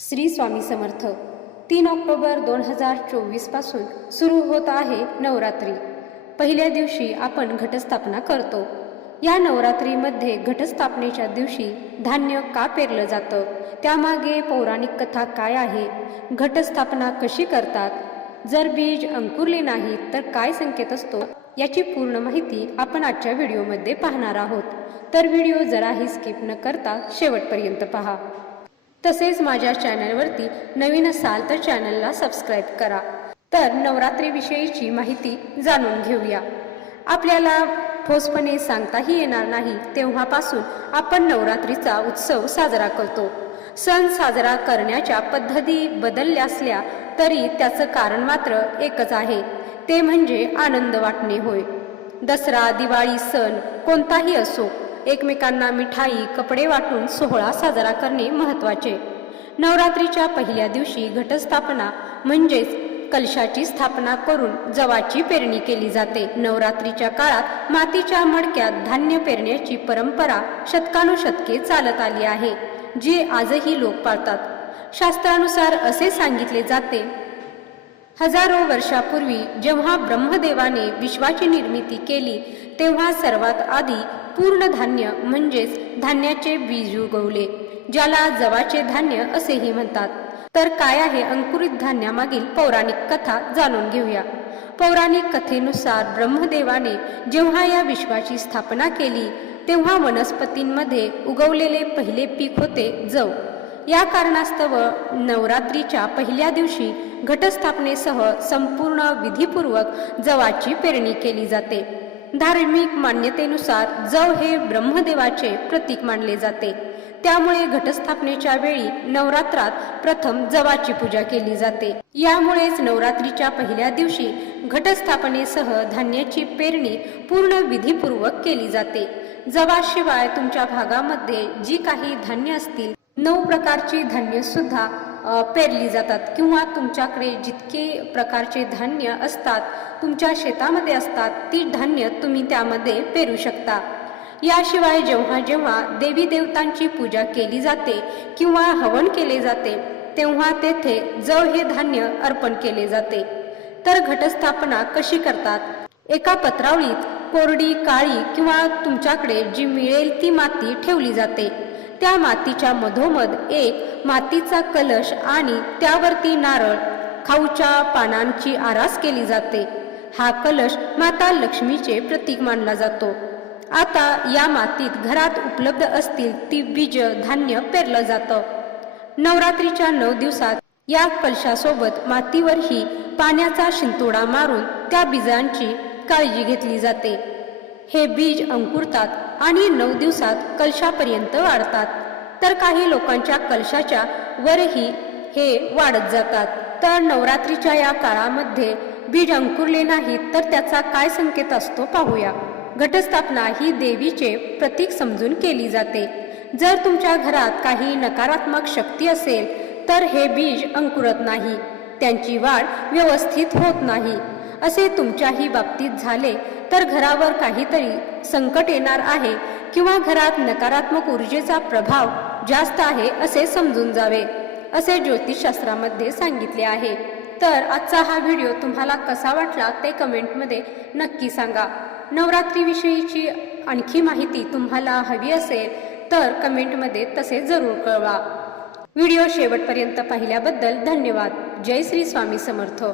श्री स्वामी समर्थ. तीन ऑक्टोबर दोन हजार चोवीसपासून सुरू होत आहे नवरात्री. पहिल्या दिवशी आपण घटस्थापना करतो. या नवरात्रीमध्ये घटस्थापनेच्या दिवशी धान्य का पेरलं जातं? त्यामागे पौराणिक कथा काय आहे? घटस्थापना कशी करतात? जर बीज अंकुरले नाही तर काय संकेत असतो? याची पूर्ण माहिती आपण आजच्या व्हिडिओमध्ये पाहणार आहोत. तर व्हिडिओ जराही स्किप न करता शेवटपर्यंत पहा. तसेच माझ्या चॅनलवरती नवीन असाल तर चॅनलला सबस्क्राईब करा. तर नवरात्रीविषयीची माहिती जाणून घेऊया. आपल्याला ठोसपणे सांगताही येणार नाही तेव्हापासून आपण नवरात्रीचा उत्सव साजरा करतो. सण साजरा करण्याच्या पद्धती बदलल्या असल्या तरी त्याचं कारण मात्र एकच आहे ते म्हणजे आनंद वाटणे होय. दसरा दिवाळी सण कोणताही असो एकमेकांना मिठाई कपडे वाटून सोहळा साजरा करणे महत्त्वाचे. नवरात्रीच्या पहिल्या दिवशी घटस्थापना म्हणजेच कलशाची स्थापना करून जवाची पेरणी केली जाते. नवरात्रीच्या काळात मातीच्या मडक्यात धान्य पेरण्याची परंपरा शतकानुशतके चालत आली आहे जी आजही लोक पाळतात शास्त्रानुसार असे सांगितले जाते हजारो वर्षापूर्वी जेव्हा ब्रह्मदेवाने विश्वाची निर्मिती केली तेव्हा सर्वात आधी पूर्ण धान्य म्हणजेच धान्याचे बीज उगवले ज्याला जवाचे धान्य असेही म्हणतात. तर काय आहे अंकुरित धान्यामागील पौराणिक कथा जाणून घेऊया. पौराणिक कथेनुसार ब्रह्मदेवाने जेव्हा या विश्वाची स्थापना केली तेव्हा वनस्पतींमध्ये उगवलेले पहिले पीक होते जव. या कारणास्तव नवरात्रीच्या पहिल्या दिवशी घटस्थापनेसह संपूर्ण विधीपूर्वक जवाची पेरणी केली जाते. धार्मिक मान्यतेनुसार जव हे ब्रह्मदेवाचे प्रतीक मानले जाते. त्यामुळे घटस्थापनेच्या वेळी नवरात्रात प्रथम जवाची पूजा केली जाते. यामुळेच नवरात्रीच्या पहिल्या दिवशी घटस्थापनेसह धान्याची पेरणी पूर्ण विधीपूर्वक केली जाते. जवाशिवाय तुमच्या भागामध्ये जी काही धान्य असतील नऊ प्रकारची धान्य सुद्धा पेरली जातात. किंवा तुमच्याकडे जितके प्रकारचे धान्य असतात तुमच्या शेतामध्ये असतात ती धान्य तुम्ही त्यामध्ये पेरू शकता. याशिवाय जेव्हा जेव्हा देवी देवतांची पूजा केली जाते किंवा हवन केले जाते तेव्हा तेथे जव हे धान्य अर्पण केले जाते. तर घटस्थापना कशी करतात? एका पत्रावळीत कोरडी काळी किंवा तुमच्याकडे जी मिळेल ती माती ठेवली जाते. त्या मातीच्या मधोमध एक मातीचा कलश आणि त्यावरती नारळ खाऊच्या पानांची आरास केली जाते. हा कलश माता लक्ष्मीचे प्रतीक मानला जातो. आता या मातीत घरात उपलब्ध असतील ती बीज धान्य पेरलं जातं. नवरात्रीच्या नऊ दिवसात या कलशासोबत मातीवरही पाण्याचा शिंतोडा मारून त्या बीजांची काळजी घेतली जाते. हे बीज अंकुरतात आणि नऊ दिवसात कलशापर्यंत वाढतात. तर काही लोकांच्या कलशाच्या वरही हे वाढत जातात. तर नवरात्रीच्या या काळामध्ये बीज अंकुरले नाही तर त्याचा काय संकेत असतो पाहूया. घटस्थापना ही देवीचे प्रतीक समजून केली जाते. जर तुमच्या घरात काही नकारात्मक शक्ती असेल तर हे बीज अंकुरत नाही. त्यांची वाढ व्यवस्थित होत नाही. असे तुमच्याही बाबतीत झाले तर घरावर काहीतरी संकट येणार आहे किंवा घरात नकारात्मक ऊर्जेचा प्रभाव जास्त आहे असे समजून जावे असे ज्योतिषशास्त्रामध्ये सांगितले आहे. तर आजचा हा व्हिडिओ तुम्हाला कसा वाटला ते कमेंटमध्ये नक्की सांगा. नवरात्रीविषयीची आणखी माहिती तुम्हाला हवी असेल तर कमेंटमध्ये तसे जरूर कळवा. व्हिडिओ शेवटपर्यंत पाहिल्याबद्दल धन्यवाद. जय श्री स्वामी समर्थ.